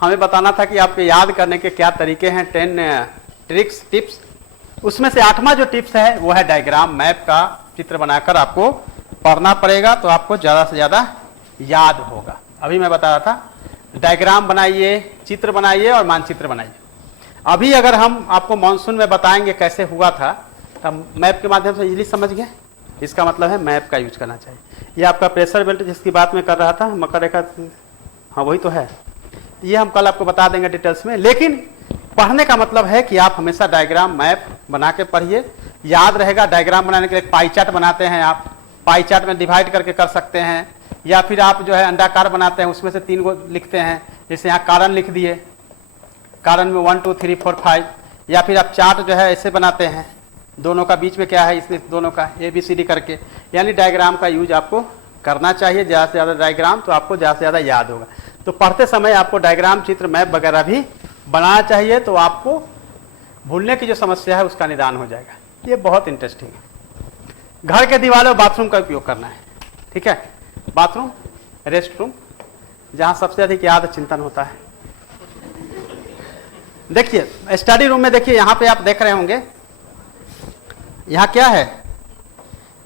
हमें बताना था कि आपके याद करने के क्या तरीके हैं, 10 ट्रिक्स टिप्स। उसमें से 8वां जो टिप्स है वो है डायग्राम, मैप का चित्र बनाकर आपको पढ़ना पड़ेगा, तो आपको ज़्यादा से ज़्यादा याद होगा। अभी मैं बता रहा था डायग्राम बनाइए, चित्र बनाइए और मानचित्र बनाइए। अभी अगर हम आपको मानसून में बताएंगे कैसे हुआ था, तब मैप के माध्यम से इजीली समझ गए। इसका मतलब है मैप का यूज करना चाहिए। ये आपका प्रेशर बेल्ट जिसकी बात मैं कर रहा था, मकर रेखा, हाँ वही तो है। ये हम कल आपको बता देंगे डिटेल्स में, लेकिन पढ़ने का मतलब है कि आप हमेशा डायग्राम मैप बना के पढ़िए, याद रहेगा। डायग्राम बनाने के लिए पाई चार्ट बनाते हैं, आप पाई चार्ट में डिवाइड करके कर सकते हैं, या फिर आप जो है अंडाकार बनाते हैं, उसमें से 3 को लिखते हैं। जैसे यहाँ कारण लिख दिए, कारण में 1 2 3 4 5, या फिर आप चार्ट जो है ऐसे बनाते हैं, दोनों का बीच में क्या है, इसमें दोनों का ABCD करके। यानी डायग्राम का यूज आपको करना चाहिए, ज़्यादा से ज़्यादा डायग्राम, तो आपको ज़्यादा से ज़्यादा याद होगा। तो पढ़ते समय आपको डायग्राम, चित्र, मैप वगैरह भी बनाना चाहिए, तो आपको भूलने की जो समस्या है उसका निदान हो जाएगा। ये बहुत इंटरेस्टिंग है। घर के दीवारों बाथरूम का उपयोग करना है, ठीक है। बाथरूम, रेस्ट रूम, जहाँ सबसे अधिक याद चिंतन होता है। देखिए स्टडी रूम में, देखिए यहाँ पे आप देख रहे होंगे, यहाँ क्या है,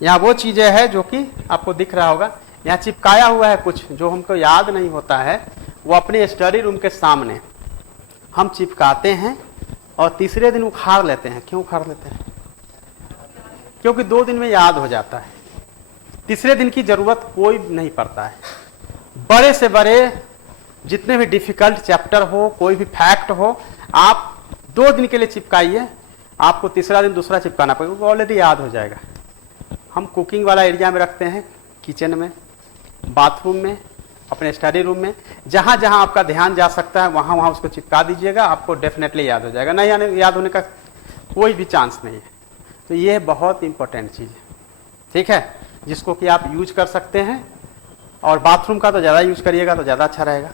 यहाँ वो चीजें है जो कि आपको दिख रहा होगा। यहाँ चिपकाया हुआ है कुछ जो हमको याद नहीं होता है, वो अपने स्टडी रूम के सामने हम चिपकाते हैं और तीसरे दिन उखाड़ लेते हैं। क्यों उखाड़ लेते हैं? क्योंकि 2 दिन में याद हो जाता है, तीसरे दिन की जरूरत कोई नहीं पड़ता है। बड़े से बड़े जितने भी डिफिकल्ट चैप्टर हो, कोई भी फैक्ट हो, आप 2 दिन के लिए चिपकाइए, आपको तीसरा दिन दूसरा चिपकाना पड़ेगा, वो ऑलरेडी याद हो जाएगा। हम कुकिंग वाला एरिया में रखते हैं, किचन में, बाथरूम में, अपने स्टडी रूम में, जहाँ जहाँ आपका ध्यान जा सकता है वहाँ वहाँ उसको चिपका दीजिएगा, आपको डेफिनेटली याद हो जाएगा। नहीं याद होने का कोई भी चांस नहीं है। तो ये बहुत इंपॉर्टेंट चीज़ है, ठीक है, जिसको कि आप यूज कर सकते हैं। और बाथरूम का तो ज़्यादा यूज करिएगा तो ज़्यादा अच्छा रहेगा,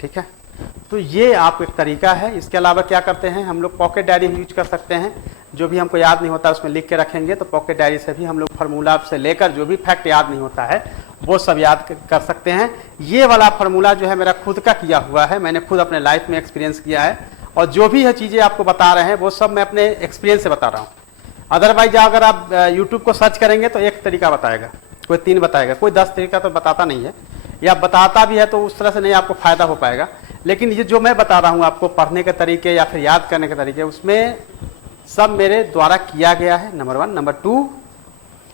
ठीक है। तो ये आप एक तरीका है। इसके अलावा क्या करते हैं हम लोग, पॉकेट डायरी भी यूज कर सकते हैं। जो भी हमको याद नहीं होता उसमें लिख के रखेंगे, तो पॉकेट डायरी से भी हम लोग फार्मूला से लेकर जो भी फैक्ट याद नहीं होता है वो सब याद कर सकते हैं। ये वाला फार्मूला जो है मेरा खुद का किया हुआ है, मैंने खुद अपने लाइफ में एक्सपीरियंस किया है, और जो भी है चीज़ें आपको बता रहे हैं वो सब मैं अपने एक्सपीरियंस से बता रहा हूँ। अदरवाइज अगर आप यूट्यूब को सर्च करेंगे तो एक तरीका बताएगा, कोई 3 बताएगा, कोई 10 तरीका तो बताता नहीं है, या बताता भी है तो उस तरह से नहीं आपको फायदा हो पाएगा। लेकिन ये जो मैं बता रहा हूँ आपको पढ़ने के तरीके या फिर याद करने के तरीके, उसमें सब मेरे द्वारा किया गया है, नंबर 1। नंबर 2,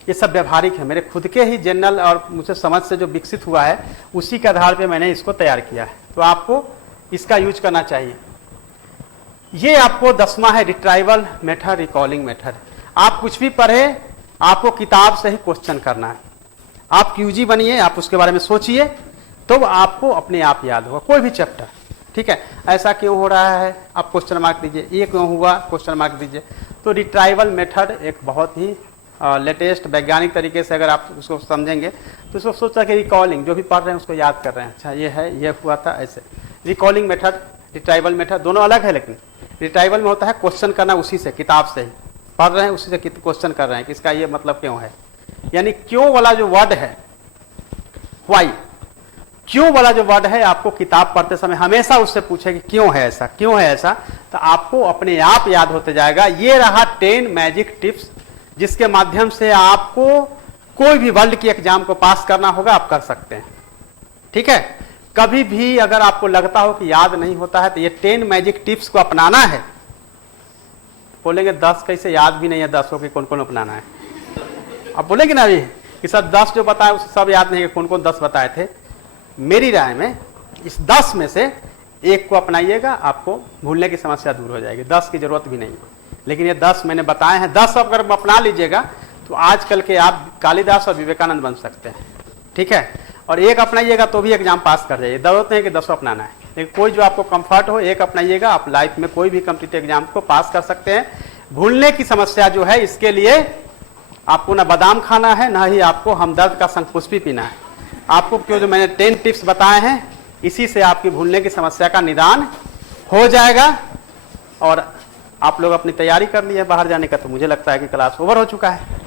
ये सब व्यवहारिक है, मेरे खुद के ही जनरल और मुझे समझ से जो विकसित हुआ है उसी के आधार पे मैंने इसको तैयार किया है। तो आपको इसका यूज करना चाहिए। ये आपको 10वां है, रिट्राइवल मेथड, रिकॉलिंग मेथड। आप कुछ भी पढ़े, आपको किताब से ही क्वेश्चन करना है। आप QG बनिए, आप उसके बारे में सोचिए, तो आपको अपने आप याद होगा कोई भी चैप्टर, ठीक है। ऐसा क्यों हो रहा है, आप क्वेश्चन मार्क दीजिए, ये क्यों हुआ, क्वेश्चन मार्क दीजिए। तो रिट्राइवल मेथड एक बहुत ही लेटेस्ट वैज्ञानिक तरीके से अगर आप उसको समझेंगे तो उसको सोचा कि रिकॉलिंग, जो भी पढ़ रहे हैं उसको याद कर रहे हैं, अच्छा ये है, ये हुआ था, ऐसे। रिकॉलिंग मेथड, रिट्राइवल मेथड, दोनों अलग है, लेकिन रिट्राइवल में होता है क्वेश्चन करना उसी से, किताब से ही पढ़ रहे हैं उसी से क्वेश्चन कर रहे हैं कि इसका ये मतलब क्यों है। यानी क्यों वाला जो वर्ड है, व्हाई, क्यों वाला जो वर्ड है, आपको किताब पढ़ते समय हमेशा उससे पूछे कि क्यों है ऐसा, क्यों है ऐसा, तो आपको अपने आप याद होते जाएगा। ये रहा 10 मैजिक टिप्स, जिसके माध्यम से आपको कोई भी वर्ल्ड की एग्जाम को पास करना होगा, आप कर सकते हैं, ठीक है। कभी भी अगर आपको लगता हो कि याद नहीं होता है तो ये 10 मैजिक टिप्स को अपनाना है। बोलेंगे 10 कैसे, याद भी नहीं है 10 की कौन कौन अपनाना है। आप बोलेंगे ना अभी कि सर 10 जो बताए उसे सब याद नहीं है, कौन कौन 10 बताए थे। मेरी राय में इस 10 में से एक को अपनाइएगा, आपको भूलने की समस्या दूर हो जाएगी, 10 की जरूरत भी नहीं है। लेकिन ये 10 मैंने बताए हैं, 10 अगर अपना लीजिएगा तो आजकल के आप कालिदास और विवेकानंद बन सकते हैं, ठीक है। और एक अपनाइएगा तो भी एग्जाम पास कर जाइए, जरूरत नहीं कि 10 अपनाना है। लेकिन कोई जो आपको कंफर्ट हो, एक अपनाइएगा, आप लाइफ में कोई भी कॉम्पिटिटिव एग्जाम को पास कर सकते हैं। भूलने की समस्या जो है, इसके लिए आपको ना बादाम खाना है, ना ही आपको हमदर्द का शंखपुष्पी पीना है। आपको क्यों जो मैंने 10 टिप्स बताए हैं, इसी से आपकी भूलने की समस्या का निदान हो जाएगा। और आप लोग अपनी तैयारी कर लिए बाहर जाने का, तो मुझे लगता है कि क्लास ओवर हो चुका है।